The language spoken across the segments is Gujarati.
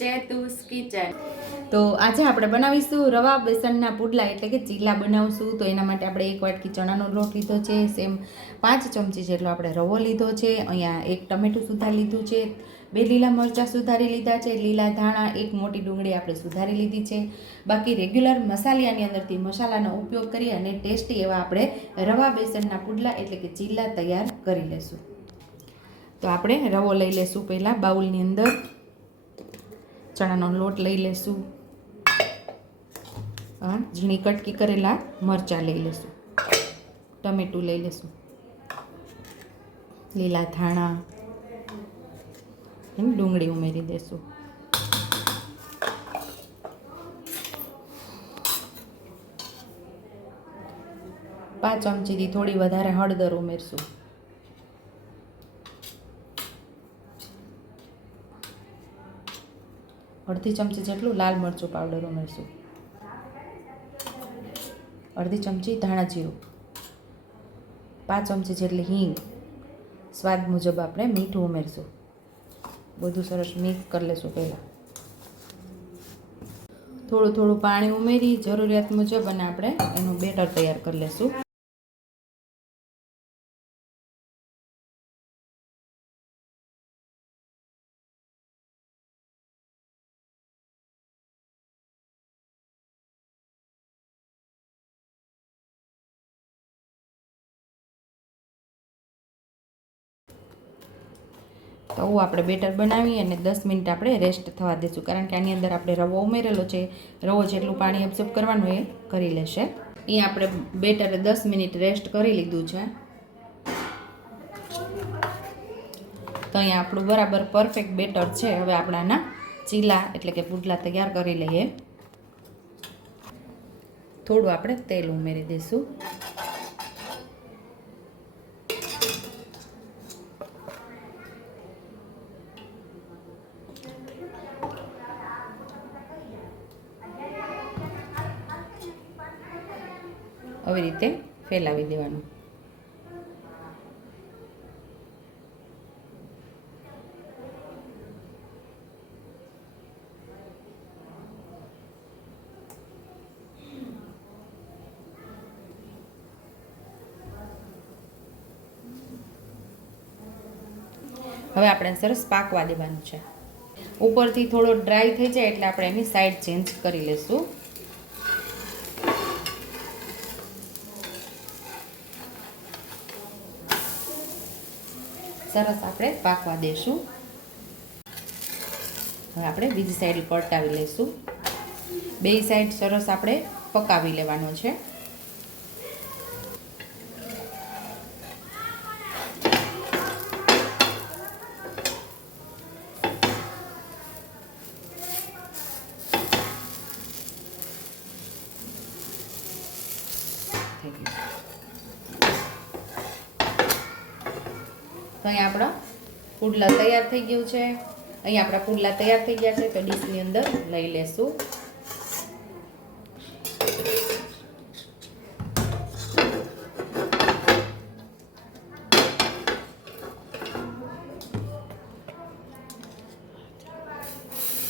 ચેતુસ કિચન. તો આજે આપણે બનાવીશું રવા બેસનના પુડલા એટલે કે ચીલા બનાવશું. તો એના માટે આપણે 1 વાટકી ચણાનો લોટ લીધો છે, સેમ 5 ચમચી જેટલો આપણે રવો લીધો છે, અહીંયા 1 ટમેટું સુધારી લીધું છે, 2 લીલા મરચાં સુધારી લીધા છે, લીલા ધાણા, 1 મોટી ડુંગળી આપણે સુધારી લીધી છે. બાકી રેગ્યુલર મસાલિયાની અંદરથી મસાલાનો ઉપયોગ કરી અને ટેસ્ટી એવા આપણે રવા બેસનના પુડલા એટલે કે ચીલા તૈયાર કરી લેશું. તો આપણે રવો લઈ લેશું. પહેલાં બાઉલની અંદર ચણાનો લોટ લઈ લેશું, ઝીણી કટકી કરેલા મરચાં લઈ લેશું, ટમેટું લઈ લેશું, લીલા ધાણા, ડુંગળી ઉમેરી દેશું, પાંચ ચમચીથી થોડી વધારે હળદર ઉમેરશું, અડધી ચમચી જેટલું લાલ મરચું પાવડર ઉમેરશું, અડધી ચમચી ધાણા જીરું, 5 ચમચી જેટલી હિંગ, સ્વાદ મુજબ આપણે મીઠું ઉમેરશું. બધું સરસ મિક્સ કરી લેશું. પહેલાં થોડું થોડું પાણી ઉમેરી જરૂરિયાત મુજબ અને આપણે એનું બેટર તૈયાર કરી લેશું. તો આપણે બેટર બનાવી અને 10 મિનિટ આપણે રેસ્ટ થવા દઈશું, કારણ કે આની અંદર આપણે રવો ઉમેરેલો છે. રવો જેટલું પાણી એબ્ઝોર્બ કરવાનું એ કરી લેશે. અહીં આપણે બેટરે 10 મિનિટ રેસ્ટ કરી લીધું છે. તો અહીંયા આપણું બરાબર પરફેક્ટ બેટર છે. હવે આપણે આના ચીલા એટલે કે પુડલા તૈયાર કરી લઈએ. થોડું આપણે તેલ ઉમેરી દઈશું. આવી રીતે ફેલાવી દેવાનું. હવે આપણે સરસ પાકવા દેવાનું છે. ઉપરથી થોડો ડ્રાય થઈ જાય એટલે આપણે એની સાઈડ ચેન્જ કરી લઈશું. સરસ આપણે પાકવા દઈશું. હવે આપણે બીજી સાઈડ પલટાવી લઈશું. બે સાઈડ સરસ આપણે પકાવી લેવાનો છે. તો અહીંયા આપણા પુડલા તૈયાર થઈ ગયું છે. અહીંયા આપણા પુડલા તૈયાર થઈ ગયા છે. તો ડીશની અંદર લઈ લેશું.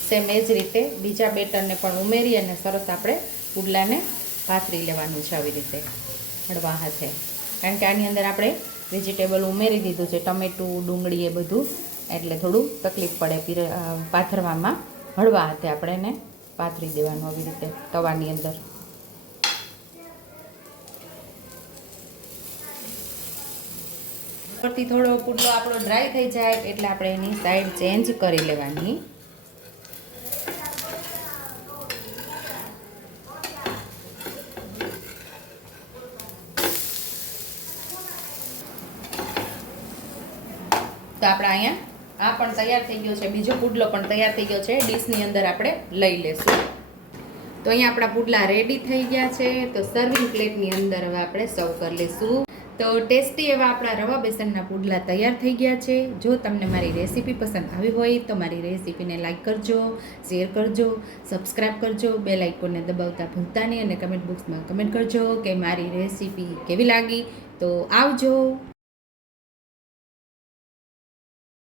સેમ એ જ રીતે બીજા બેટરને પણ ઉમેરી અને સરસ આપણે પુડલાને પાથરી લેવાનું છે. આવી રીતે હળવા હાથે, કારણ કે આની અંદર આપણે વેજીટેબલ ઉમેરી દીધું છે, ટમેટું, ડુંગળી, એ બધું, એટલે થોડું તકલીફ પડે પાથરવામાં. હળવા હાથે આપણે એને પાથરી દેવાનું આવી રીતે તવાની અંદર. ઉપરથી થોડો પુડલો આપણો ડ્રાય થઈ જાય એટલે આપણે એની સાઈડ ચેન્જ કરી લેવાની. તો આપણે અહીંયા આ પણ તૈયાર થઈ ગયો છે. બીજો પુડલો પણ તૈયાર થઈ ગયો છે. ડીશની અંદર આપણે લઈ લેશું. તો અહીંયા આપણા પુડલા રેડી થઈ ગયા છે. તો સર્વિંગ પ્લેટની અંદર હવે આપણે સર્વ કરી લઈશું. તો ટેસ્ટી એવા આપણા રવા બેસનના પુડલા તૈયાર થઈ ગયા છે. જો તમને મારી રેસીપી પસંદ આવી હોય તો મારી રેસીપીને લાઈક કરજો, શેર કરજો, સબસ્ક્રાઈબ કરજો, બેલ આઇકોનને દબાવતા ભૂલતા નહીં અને કમેન્ટ બોક્સમાં કમેન્ટ કરજો કે મારી રેસીપી કેવી લાગી. તો આવજો.